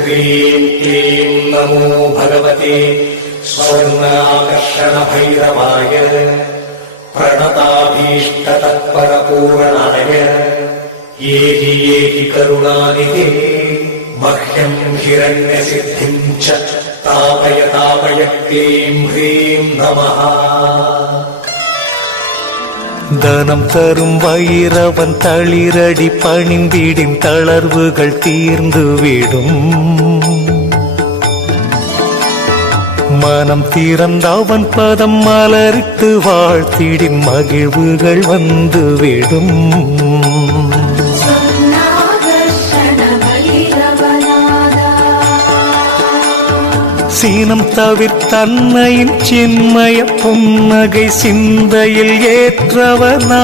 ह्रीं क्लीं नमो भगवते स्वर्णाकर्षणभैरवाय प्रणताभीष्टतत्परपूरणाय येहि करुणानिधे मह्यं हिरण्यसिद्धिं च तापय क्लीं ह्रीं नमः। தனம் தரும் வைரவன் தளிரடி பணிந்திடின் தளர்வுகள் தீர்ந்துவிடும். மனம் திறந்தவன் பதம் மலரிட்டு வாழ்த்திடின் மகிழ்வுகள் வந்துவிடும். சீனம் தவிர்த்தன்னையின் சின்மய புன்னகை சிந்தையில் ஏற்றவனா